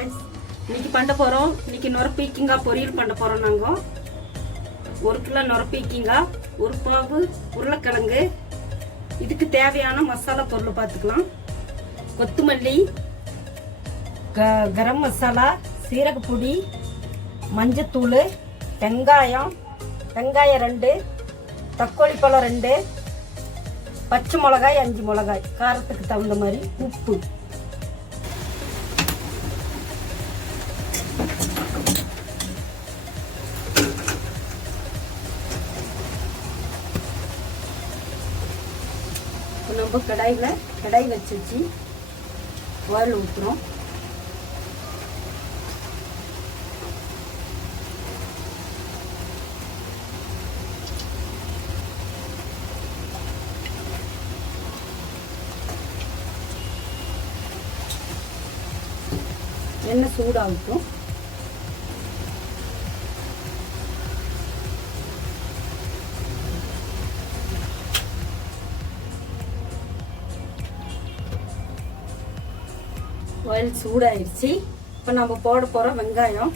இன்னைக்கு பண்ண போகிறோம். இன்னைக்கு நுரப்பீக்கிங்காய் பொரியல் பண்ண போகிறோம். நாங்கள் 1 கிலோ நுரப்பீக்கிங்காய், 1 பாவு உருளைக்கிழங்கு. இதுக்கு தேவையான மசாலா பொருள் பார்த்துக்கலாம். கொத்தமல்லி, கரம் மசாலா, சீரகப்பொடி, மஞ்சத்தூள், வெங்காயம் 2, தக்காளி பழம் 2, பச்சை மிளகாய் 5 மிளகாய், காரத்துக்கு தகுந்த மாதிரி உப்பு. நம்ம கடாய் வச்சு ஆயில் ஊற்றுறோம். எண்ணெய் சூடாகட்டும். ஆயில் சூடாயிருச்சு. இப்போ நம்ம போட போகிற வெங்காயம்.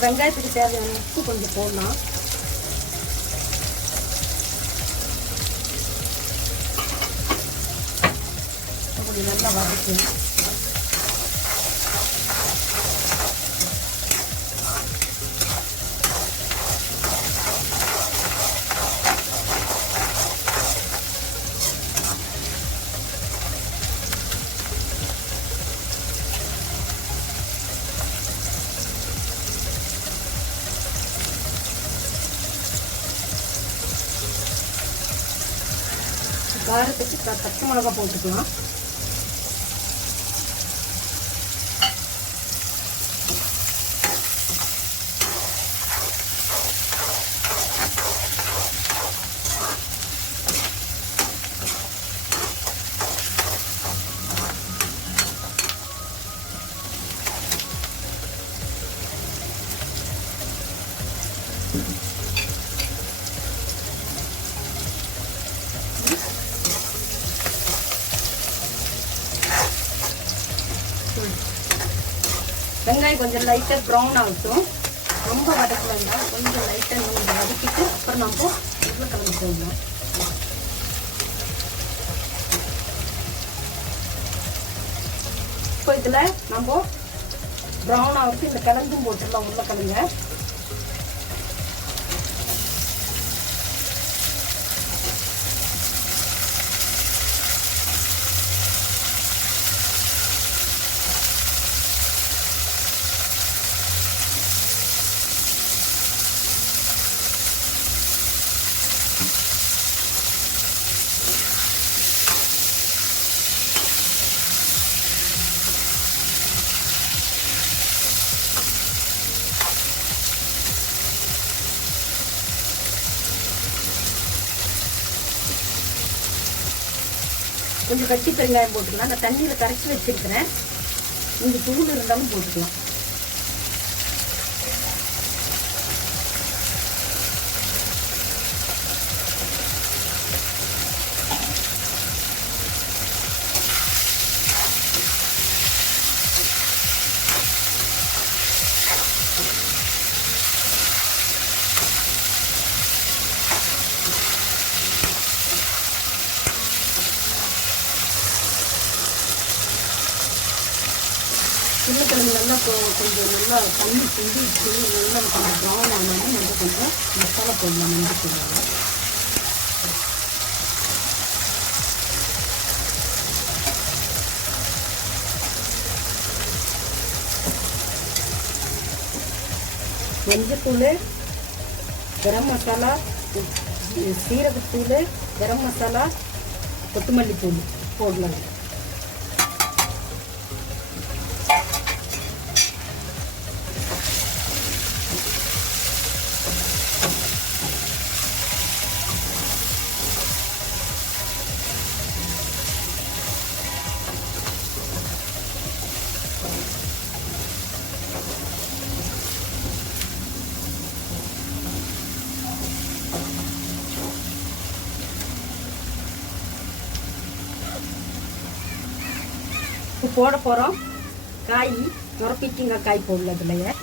வெங்காயத்துக்கு தேவையான உப்பு கொஞ்சம் போடலாம். கொஞ்சம் நல்லா வதக்கணும். காரத்துக்கு பச்சை மிளகா போட்டுக்கலாம். வெங்காயம் கொஞ்சம் லைட்டாக ப்ரௌன் ஆகட்டும். ரொம்ப வதக்க வேண்டாம். கொஞ்சம் லைட்டாக நம்ம வதக்கிட்டு அப்புறம் நம்ம உருளைக்கிழங்கு போடலாம். இப்போ இதில் நம்ம ப்ரௌன் ஆகிட்டு இந்த கிழங்கும் போட்டுடலாம். உருளைக்கிழங்க கொஞ்சம் கட்டி பெருங்காயம் போட்டுக்கலாம். நான் தண்ணியில் கரைச்சி வச்சிருக்கிறேன். இங்கே தூள் இருந்தாலும் போட்டுக்கலாம். உருளைக்கிழங்கு நல்லா கொஞ்சம் நல்லா தண்ணி சிந்திச்சு நல்லா கொஞ்சம் ப்ரௌன் ஆனாலும் நம்ம கொஞ்சம் மசாலா போடலாம். மஞ்சள் போடலாம். மஞ்சத்தூள், கரம் மசாலா, சீரகத்தூள், கரம் மசாலா, கொத்தமல்லி தூள் போடலாம். இப்போ போட போகிறோம் காய், நுரப்பீக்கிங்காய் காய் போடல இதுலையே.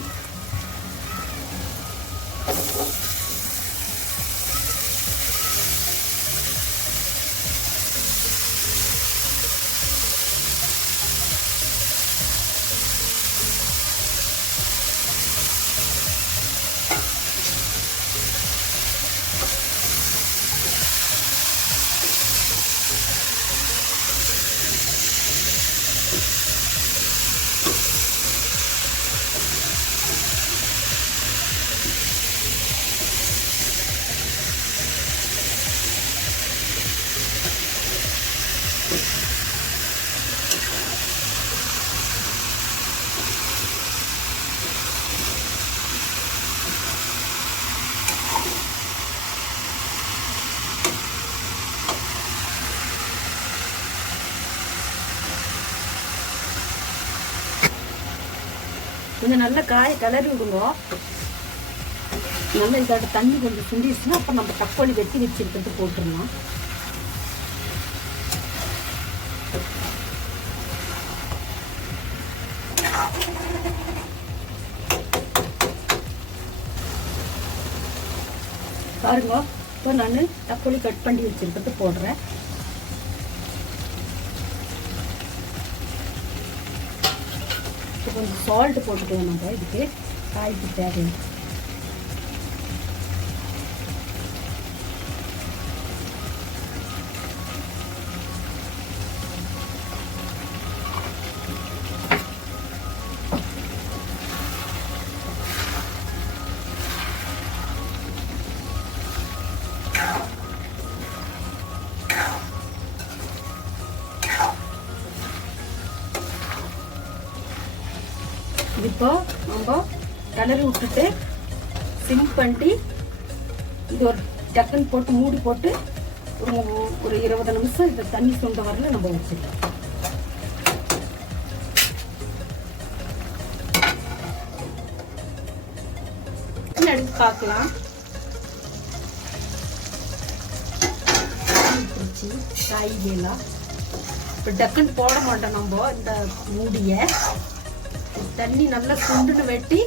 கொஞ்சம் நல்ல காயை கிளறி விடுங்க. நல்லா இதோட தண்ணி கொஞ்சம் சுண்டிடுச்சுன்னா அப்போ நம்ம தக்காளி வெட்டி வச்சுருக்கிறது போட்டுடலாம். பாருங்க, இப்போ நான் தக்காளி கட் பண்ணி வச்சுருக்கிறது போடுறேன். கொஞ்சம் சால்ட் போட்டுக்கலாம் நம்ம இதுக்கு காய்க்கு தேவையான. இப்போ நம்ம கிளறி விட்டுட்டு சிம் பண்ணி இது ஒரு டக்குன்னு போட்டு மூடி போட்டு ஒரு 20 நிமிஷம் இந்த தண்ணி சுண்ட வரல நம்ம வச்சுக்கலாம். எடுத்து பார்க்கலாம். காய்கறிலாம் இப்போ டக்குன்னு போட மாட்டோம் நம்ம இந்த மூடியை. தண்ணி நல்லா சுண்டுன்னு வெட்டி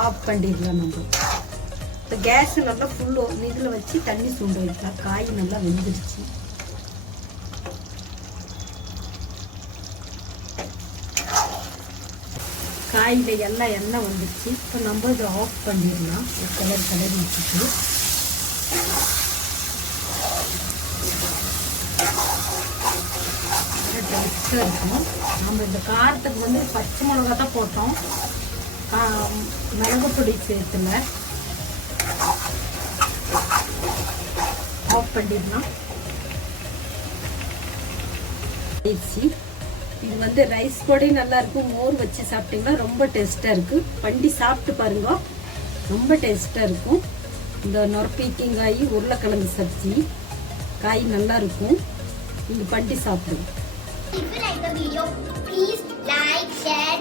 ஆஃப் பண்ணிடலாம். நம்ம இந்த கேஸ் நல்லா ஃபுல்லு இதில் வச்சு தண்ணி சுண்டு வைக்கலாம். காய் நல்லா வெந்துருச்சு. காயில் எல்லாம் எண்ணெய் வந்துருச்சு. இப்போ நம்ம இதை ஆஃப் பண்ணிடலாம். கலர் வச்சுட்டு டேஸ்ட்டாக இருக்கும். நம்ம இந்த காரத்துக்கு வந்து பச்சை மிளகா தான் போட்டோம், மிளகு பொடி சேர்த்துல. ஆஃப் பண்ணிடலாம். இது வந்து ரைஸ் பொடி நல்லா இருக்கும். மோர் வச்சு சாப்பிட்டீங்கன்னா ரொம்ப டேஸ்ட்டாக இருக்குது. பண்ணி சாப்பிட்டு பாருங்க, ரொம்ப டேஸ்ட்டாக இருக்கும். இந்த நொரப்பீக்கிங்காய், உருளைக்கிழங்கு சப்ஜி காய் நல்லா இருக்கும். நீங்கள் பண்ணி சாப்பிடுங்க. If you like the video, please like, share